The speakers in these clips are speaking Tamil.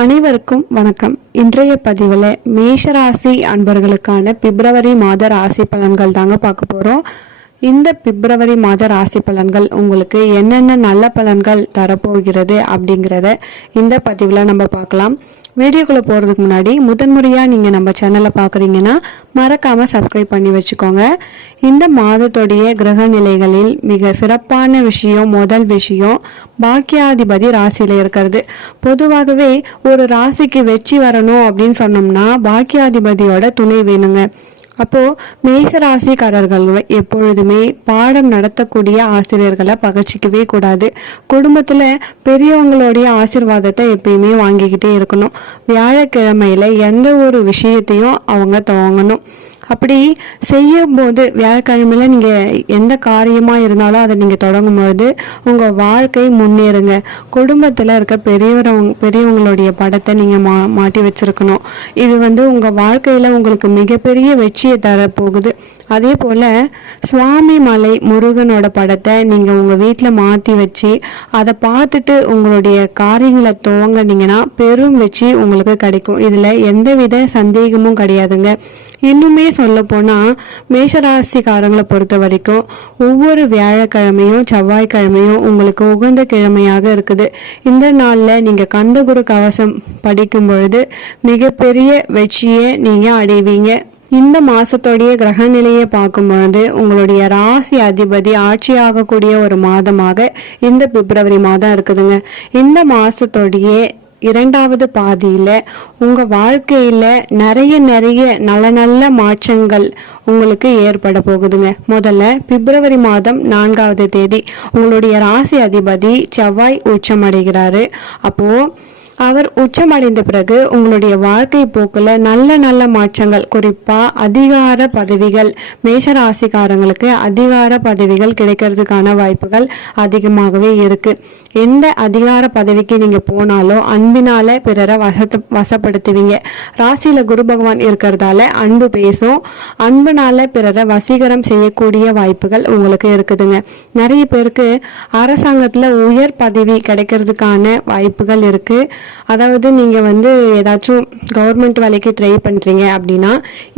அனைவருக்கும் வணக்கம். இன்றைய பதிவில் மேஷராசி அன்பர்களுக்கான பிப்ரவரி மாத ராசி பலன்கள் தாங்க பார்க்க போகிறோம். இந்த பிப்ரவரி மாத ராசி பலன்கள் உங்களுக்கு என்னென்ன நல்ல பலன்கள் தரப்போகிறது அப்படிங்கிறத இந்த பதிவில் நம்ம பார்க்கலாம். வீடியோக்குள்ளே போகிறதுக்கு முன்னாடி முதன்முறையாக நீங்கள் நம்ம சேனலை பார்க்குறீங்கன்னா மறக்காமல் சப்ஸ்கிரைப் பண்ணி வச்சுக்கோங்க. இந்த மாதத்துடைய கிரக நிலைகளில் மிக சிறப்பான விஷயம், முதல் விஷயம் பாக்கியாதிபதி ராசியில் இருக்கிறது. பொதுவாகவே ஒரு ராசிக்கு வெற்றி வரணும் அப்படின்னு சொன்னோம்னா பாக்கியாதிபதியோட துணை வேணுங்க. அப்போ மேஷ ராசிக்காரர்கள் எப்பொழுதுமே பாடம் நடத்தக்கூடிய ஆசிரியர்களை பகச்சிக்கவே கூடாது. குடும்பத்துல பெரியவங்களுடைய ஆசீர்வாதத்தை எப்பயுமே வாங்கிக்கிட்டே இருக்கணும். வியாழக்கிழமையில எந்த ஒரு விஷயத்தையும் அவங்க துவங்கணும். அப்படி செய்யும் போது வியாழக்கிழமையில நீங்க எந்த காரியமா இருந்தாலும் அதை நீங்க தொடங்கும் பொழுது உங்க வாழ்க்கை முன்னேறுங்க. குடும்பத்துல இருக்க பெரியவங்களுடைய படத்தை நீங்க மாட்டி வச்சிருக்கணும். இது உங்க வாழ்க்கையில உங்களுக்கு மிகப்பெரிய வெற்றியை தரப்போகுது. அதே போல சுவாமி மலை முருகனோட படத்தை நீங்க உங்க வீட்டுல மாத்தி வச்சு அதை பார்த்துட்டு உங்களுடைய காரியங்களை துவங்கினீங்கன்னா பெரும் வெற்றி உங்களுக்கு கிடைக்கும். இதுல எந்தவித சந்தேகமும் கிடையாதுங்க. இன்னுமே சொல்ல போனா மேஷராசிக்காரங்களை பொறுத்த வரைக்கும் ஒவ்வொரு வியாழக்கிழமையும் செவ்வாய்க்கிழமையும் உங்களுக்கு உகந்த கிழமையாக இருக்குது. இந்த நாள்ல நீங்க கந்தகுரு கவசம் படிக்கும் பொழுது மிகப்பெரிய வெற்றியை நீங்க அடைவீங்க. இந்த மாசத்தோடைய கிரக நிலையை பார்க்கும்பொழுது உங்களுடைய ராசி அதிபதி ஆட்சியாகக்கூடிய ஒரு மாதமாக இந்த பிப்ரவரி மாதம் இருக்குதுங்க. இந்த மாசத்தோடைய இரண்டாவது பாதியில உங்க வாழ்க்கையில நிறைய நல்ல நல்ல மாற்றங்கள் உங்களுக்கு ஏற்பட போகுதுங்க. முதல்ல பிப்ரவரி மாதம் 4ஆவது தேதி உங்களுடைய ராசி அதிபதி செவ்வாய் உச்சமடைகிறாரு. அப்போ அவர் உச்சமடைந்த பிறகு உங்களுடைய வாழ்க்கை போக்குல நல்ல மாற்றங்கள், குறிப்பா அதிகார பதவிகள், மேஷராசிக்காரங்களுக்கு அதிகார பதவிகள் கிடைக்கிறதுக்கான வாய்ப்புகள் அதிகமாகவே இருக்கு. எந்த அதிகார பதவிக்கு நீங்க போனாலும் அன்பினால பிறரை வசப்படுத்துவீங்க. ராசியில குரு பகவான் இருக்கிறதால அன்பு பேசும். அன்புனால பிறரை வசீகரம் செய்யக்கூடிய வாய்ப்புகள் உங்களுக்கு இருக்குதுங்க. நிறைய பேருக்கு அரசாங்கத்துல உயர் பதவி கிடைக்கிறதுக்கான வாய்ப்புகள் இருக்கு. அதாவது நீங்க ஏதாச்சும் கவர்மெண்ட் வேலைக்கு ட்ரை பண்றீங்க அப்படின்னா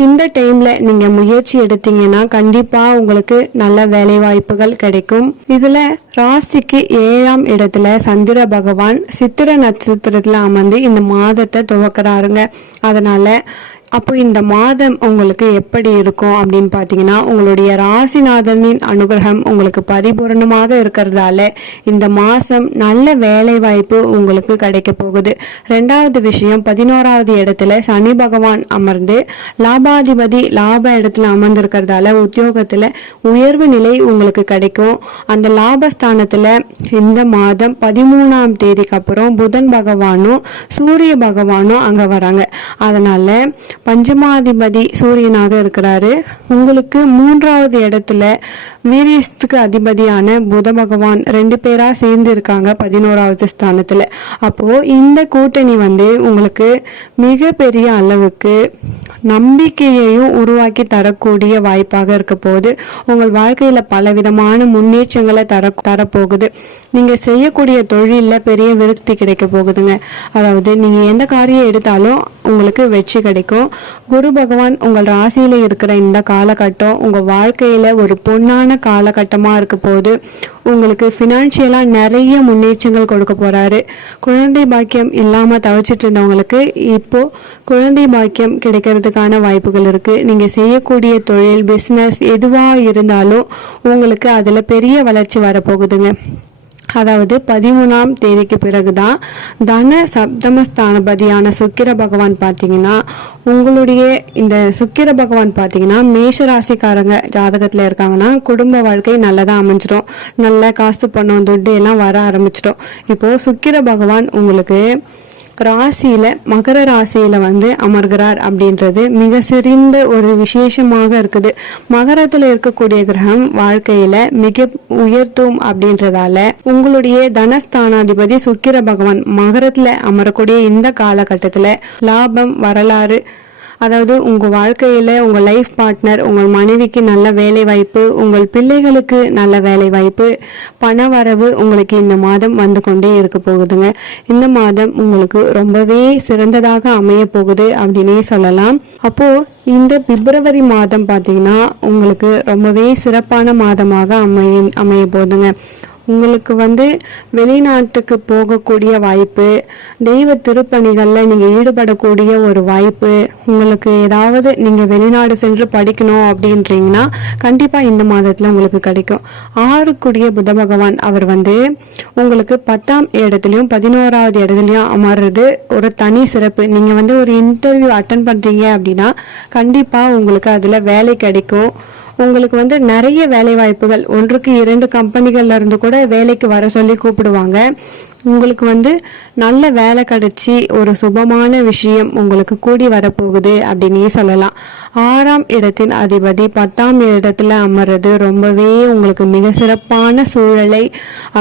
இந்த டைம்ல நீங்க முயற்சி எடுத்தீங்கன்னா கண்டிப்பா உங்களுக்கு நல்ல வேலை வாய்ப்புகள் கிடைக்கும். இதுல ராசிக்கு 7ஆம் இடத்துல சந்திர பகவான் சித்திர நட்சத்திரத்துல அமர்ந்து இந்த மாதத்தை துவக்கிறாருங்க. அதனால அப்போ இந்த மாதம் உங்களுக்கு எப்படி இருக்கும் அப்படின்னு பார்த்தீங்கன்னா உங்களுடைய ராசிநாதனின் அனுகிரகம் உங்களுக்கு பரிபூர்ணமாக இருக்கிறதால இந்த மாசம் நல்ல வேலை வாய்ப்பு உங்களுக்கு கிடைக்க போகுது. ரெண்டாவது விஷயம், 11ஆவது இடத்துல சனி பகவான் அமர்ந்து லாபாதிபதி லாப இடத்துல அமர்ந்திருக்கிறதால உத்தியோகத்துல உயர்வு நிலை உங்களுக்கு கிடைக்கும். அந்த லாபஸ்தானத்துல இந்த மாதம் 13ஆம் தேதிக்கு அப்புறம் புதன் பகவானும் சூரிய பகவானும் அங்க வராங்க. அதனால பஞ்சமாதிபதி சூரியனாக இருக்கிறாரு. உங்களுக்கு 3ஆவது இடத்துல வீரியத்துக்கு அதிபதியான புத பகவான் 2 பேரா சேர்ந்து இருக்காங்க 11ஆவது ஸ்தானத்துல. அப்போ இந்த கூட்டணி உங்களுக்கு மிக பெரிய அளவுக்கு நம்பிக்கையையும் உருவாக்கி தரக்கூடிய வாய்ப்பாக இருக்க போது உங்கள் வாழ்க்கையில பலவிதமான முன்னேற்றங்களை தரப்போகுது. நீங்க செய்யக்கூடிய தொழில பெரிய விருத்தி கிடைக்க போகுதுங்க. அதாவது நீங்க எந்த காரியம் எடுத்தாலும் உங்களுக்கு வெற்றி கிடைக்கும். குரு பகவான் உங்கள் ராசியில இருக்கிற இந்த காலகட்டம் உங்க வாழ்க்கையில ஒரு பொன்னான காலகட்டமா இருக்க போது உங்களுக்கு பினான்சியலா நிறைய முன்னேற்றங்கள் கொடுக்க போறாரு. குழந்தை பாக்கியம் இல்லாம தவிச்சிட்டு இருந்தவங்களுக்கு இப்போ குழந்தை பாக்கியம் கிடைக்கிறதுக்கான வாய்ப்புகள் இருக்கு. நீங்க செய்யக்கூடிய தொழில், பிசினஸ் எதுவா இருந்தாலும் உங்களுக்கு அதுல பெரிய வளர்ச்சி வரப்போகுதுங்க. அதாவது 13ஆம் தேதிக்கு பிறகுதான் தன சப்தமஸ்தானபதியான சுக்கிர பகவான் பாத்தீங்கன்னா உங்களுடைய இந்த சுக்கிர பகவான் பாத்தீங்கன்னா மேஷராசிக்காரங்க ஜாதகத்துல இருக்காங்கன்னா குடும்ப வாழ்க்கை நல்லதா அமைஞ்சிடும். நல்ல காசு பணம் துட்டு எல்லாம் வர ஆரம்பிச்சிடும். இப்போ சுக்கிர பகவான் உங்களுக்கு ராசியில மகர ராசியில அமர்கிறார் அப்படின்றது மிக சிறந்த ஒரு விசேஷமாக இருக்குது. மகரத்துல இருக்கக்கூடிய கிரகம் வாழ்க்கையில மிக உயர்த்தும் அப்படின்றதால உங்களுடைய தனஸ்தானாதிபதி சுக்கிர பகவான் மகரத்துல அமரக்கூடிய இந்த காலகட்டத்துல லாபம், வரலாறு, அதாவது உங்கள் வாழ்க்கையில் உங்கள் லைஃப் பார்ட்னர், உங்கள் மனைவிக்கு நல்ல வேலை வாய்ப்பு, உங்கள் பிள்ளைகளுக்கு நல்ல வேலை வாய்ப்பு, பண வரவு உங்களுக்கு இந்த மாதம் வந்து கொண்டே இருக்க போகுதுங்க. இந்த மாதம் உங்களுக்கு ரொம்பவே சிறந்ததாக அமைய போகுது அப்படின்னே சொல்லலாம். அப்போது இந்த பிப்ரவரி மாதம் பார்த்தீங்கன்னா உங்களுக்கு ரொம்பவே சிறப்பான மாதமாக அமைய போகுதுங்க. உங்களுக்கு வந்து வெளிநாட்டுக்கு போகக்கூடிய வாய்ப்பு, தெய்வ திருப்பணிகளில் நீங்கள் ஈடுபடக்கூடிய ஒரு வாய்ப்பு, உங்களுக்கு ஏதாவது நீங்கள் வெளிநாடு சென்று படிக்கணும் அப்படின்றீங்கன்னா கண்டிப்பாக இந்த மாதத்தில் உங்களுக்கு கிடைக்கும். 6 புத பகவான் அவர் வந்து உங்களுக்கு 10ஆம் இடத்துலையும் 11ஆவது இடத்துலையும் அமர்றது ஒரு தனி சிறப்பு. நீங்கள் வந்து ஒரு இன்டர்வியூ அட்டன் பண்ணுறீங்க அப்படின்னா கண்டிப்பாக உங்களுக்கு அதில் வேலை கிடைக்கும். உங்களுக்கு வந்து நிறைய வேலை வாய்ப்புகள், 1-2 கம்பெனிகள்ல இருந்து கூட வேலைக்கு வர சொல்லி கூப்பிடுவாங்க. உங்களுக்கு வந்து நல்ல வேலை கிடைச்சி ஒரு சுபமான விஷயம் உங்களுக்கு கூடி வரப்போகுது அப்படின்னே சொல்லலாம். 6ஆம் இடத்தின் அதிபதி 10ஆம் இடத்துல அமர்றது ரொம்பவே உங்களுக்கு மிக சிறப்பான சூழலை,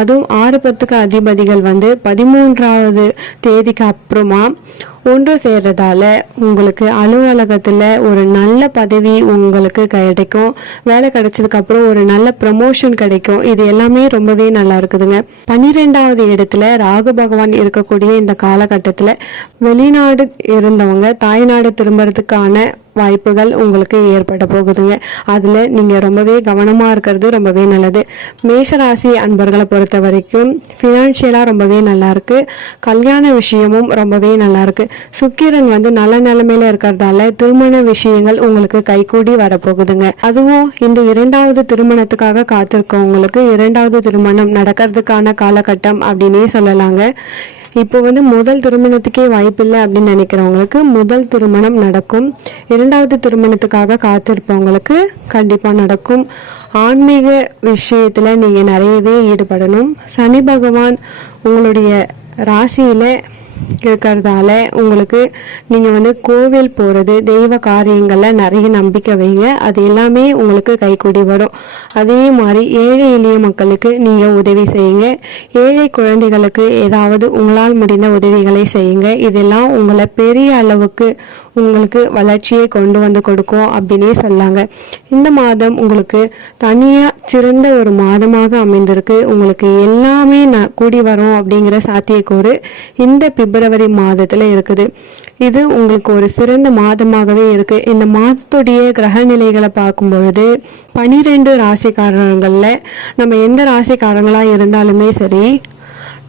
அதுவும் 6-10க்கு அதிபதிகள் வந்து 13ஆவது தேதிக்கு அப்புறமா ஒன்று சேர்றதால உங்களுக்கு அலுவலகத்தில் ஒரு நல்ல பதவி உங்களுக்கு கிடைக்கும். வேலை கிடைச்சதுக்கு அப்புறம் ஒரு நல்ல ப்ரமோஷன் கிடைக்கும். இது எல்லாமே ரொம்பவே நல்லா இருக்குதுங்க. 12ஆவது இடத்துல ராகு பகவான் இருக்கக்கூடிய இந்த காலகட்டத்தில் வெளிநாடு இருந்தவங்க தாய்நாடு திரும்புறதுக்கான வாய்ப்புகள் உங்களுக்கு ஏற்பட போகுதுங்க. அதில் நீங்கள் ரொம்பவே கவனமாக இருக்கிறது ரொம்பவே நல்லது. மேஷராசி அன்பர்களை பொறுத்த வரைக்கும் ஃபினான்ஷியலாக ரொம்பவே நல்லா இருக்கு. கல்யாண விஷயமும் ரொம்பவே நல்லா இருக்கு. சுக்கிரன் வந்து நல்ல நிலைமையில இருக்கிறதால திருமண விஷயங்கள் உங்களுக்கு கைகூடி வரப்போகுதுங்க. அதுவும் இந்த 2வது திருமணத்துக்காக காத்திருக்கவங்களுக்கு 2வது திருமணம் நடக்கிறதுக்கான காலகட்டம் அப்படின்னே சொல்லலாங்க. இப்போ வந்து முதல் திருமணத்துக்கே வாய்ப்பில்லை அப்படின்னு நினைக்கிறவங்களுக்கு முதல் திருமணம் நடக்கும். 2வது திருமணத்துக்காக காத்திருப்பவங்களுக்கு கண்டிப்பாக நடக்கும். ஆன்மீக விஷயத்தில் நீங்கள் நிறையவே ஈடுபடணும். சனி பகவான் உங்களுடைய ராசியில் இருக்கிறதால உங்களுக்கு நீங்கள் வந்து கோவில் போகிறது, தெய்வ காரியங்களில் நிறைய நம்பிக்கை வைங்க. அது எல்லாமே உங்களுக்கு கைகூடி வரும். அதே மாதிரி ஏழை எளிய மக்களுக்கு நீங்கள் உதவி செய்யுங்க. ஏழை குழந்தைகளுக்கு ஏதாவது உங்களால் முடிந்த உதவிகளை செய்யுங்க. இதெல்லாம் உங்களை பெரிய அளவுக்கு உங்களுக்கு வளர்ச்சியை கொண்டு வந்து கொடுக்கும் அப்படின்னே சொல்லாங்க. இந்த மாதம் உங்களுக்கு தனியாக சிறந்த ஒரு மாதமாக அமைந்திருக்கு. உங்களுக்கு எல்லாமே கூடி வரும் அப்படிங்கிற சாத்தியக்கூறு இந்த பிப்ரவரி மாதத்துல இருக்குது. இது உங்களுக்கு ஒரு சிறந்த மாதமாகவே இருக்கு. இந்த மாதத்துடைய கிரக நிலைகளை பார்க்கும் பொழுது 12 ராசிக்காரங்கள்ல நம்ம எந்த ராசிக்காரங்களா இருந்தாலுமே சரி,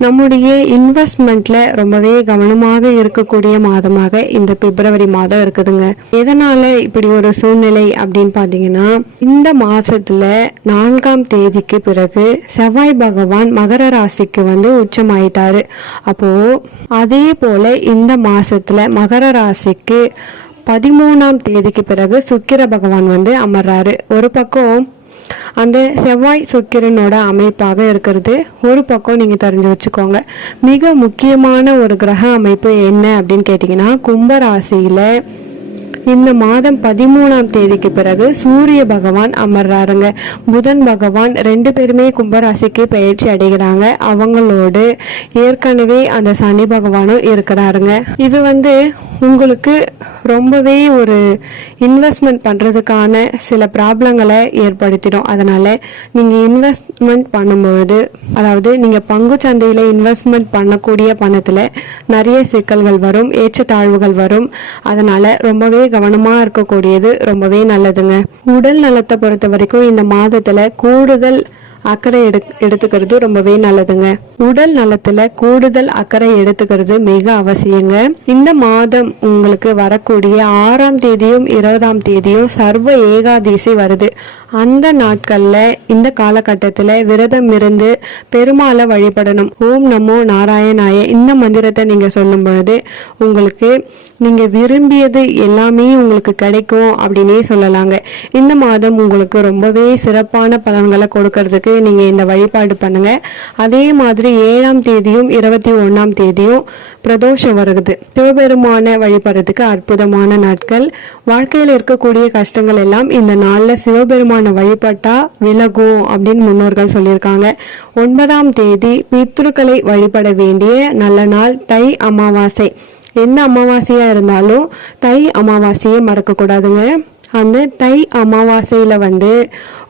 நம்முடைய இன்வெஸ்ட்மெண்ட்ல ரொம்பவே கவனமாக இருக்கக்கூடிய மாதமாக இந்த பிப்ரவரி மாதம் இருக்குதுங்க. எதனால இப்படி ஒரு சூழ்நிலை அப்படின்னு பாத்தீங்கன்னா, இந்த மாசத்துல 4ஆம் தேதிக்கு பிறகு செவ்வாய் பகவான் மகர ராசிக்கு வந்து உச்சமாயிட்டாரு. அப்போ அதே போல இந்த மாசத்துல மகர ராசிக்கு 13ஆம் தேதிக்கு பிறகு சுக்கிர பகவான் வந்து அமர்றாரு. ஒரு பக்கம் அந்த செவ்வாய் சுக்கிரனோட அமைப்பாக இருக்கிறது ஒரு பக்கம் நீங்க தெரிஞ்சு வச்சுக்கோங்க. மிக முக்கியமான ஒரு கிரக அமைப்பு என்ன அப்படின்னு கேட்டீங்கன்னா, கும்பராசியில இந்த மாதம் 13ஆம் தேதிக்கு பிறகு சூரிய பகவான் அமர்றாருங்க. புதன் பகவான் 2 பேருமே கும்பராசிக்கு பயிற்சி அடைகிறாங்க. அவங்களோடு ஏற்கனவே அந்த சனி பகவானும் இருக்கிறாருங்க. இது வந்து உங்களுக்கு ரொம்பவே ஒரு இன்வெஸ்ட்மெண்ட் பண்ணுறதுக்கான சில ப்ராப்ளங்களை ஏற்படுத்திடும். அதனால் நீங்கள் இன்வெஸ்ட்மெண்ட் பண்ணும்பொழுது, அதாவது நீங்கள் பங்கு சந்தையில் இன்வெஸ்ட்மெண்ட் பண்ணக்கூடிய பணத்தில் நிறைய சிக்கல்கள் வரும், ஏற்றத்தாழ்வுகள் வரும். அதனால் ரொம்பவே கவனமாக இருக்கக்கூடியது ரொம்பவே நல்லதுங்க. உடல் நலத்தை பொறுத்த வரைக்கும் இந்த மாதத்தில் கூடுதல் அக்கறை எடுத்துக்கிறது ரொம்பவே நல்லதுங்க. உடல் நலத்துல கூடுதல் அக்கறை எடுத்துக்கிறது மிக அவசியங்க. இந்த மாதம் உங்களுக்கு வரக்கூடிய 6ஆம் தேதியும் 20ஆம் தேதியும் சர்வ ஏகாதசி வருது. அந்த நாட்கள்ல இந்த காலகட்டத்துல விரதம் இருந்து பெருமாளை வழிபடணும். ஓம் நமோ நாராயணாய இந்த மந்திரத்தை நீங்க சொல்லும் பொழுது உங்களுக்கு நீங்க விரும்பியது எல்லாமே உங்களுக்கு கிடைக்கும் அப்படின்னே சொல்லலாங்க. இந்த மாதம் உங்களுக்கு ரொம்பவே சிறப்பான பலன்களை கொடுக்கறதுக்கு நீங்க இந்த வழிபாடு பண்ணுங்க. அதே மாதிரி 7ஆம் தேதியும் 21ஆம் தேதியும் பிரதோஷம் வருது. சிவபெருமான வழிபடுறதுக்கு அற்புதமான நாட்கள். வாழ்க்கையில் இருக்கக்கூடிய கஷ்டங்கள் எல்லாம் இந்த நாள்ல சிவபெருமான வழிபட்டா விலகும் அப்படின்னு முன்னோர்கள் சொல்லியிருக்காங்க. 9ஆம் தேதி பித்ருக்களை வழிபட வேண்டிய நல்ல நாள் தை அமாவாசை. எந்த அமாவாசையாக இருந்தாலும் தை அமாவாசையை மறக்கக்கூடாதுங்க. அந்த தை அமாவாசையில்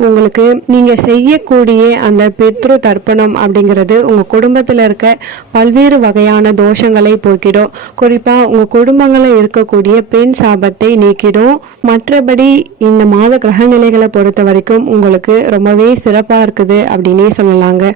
உங்களுக்கு நீங்கள் செய்யக்கூடிய அந்த பித்ரு தர்ப்பணம் அப்படிங்கிறது உங்கள் குடும்பத்தில் இருக்க பல்வேறு வகையான தோஷங்களை போக்கிடும். குறிப்பாக உங்கள் குடும்பங்களில் இருக்கக்கூடிய பெண் சாபத்தை நீக்கிடும். மற்றபடி இந்த மாத கிரக நிலைகளை பொறுத்த வரைக்கும் உங்களுக்கு ரொம்பவே சிறப்பாக இருக்குது அப்படின்னே சொல்லலாங்க.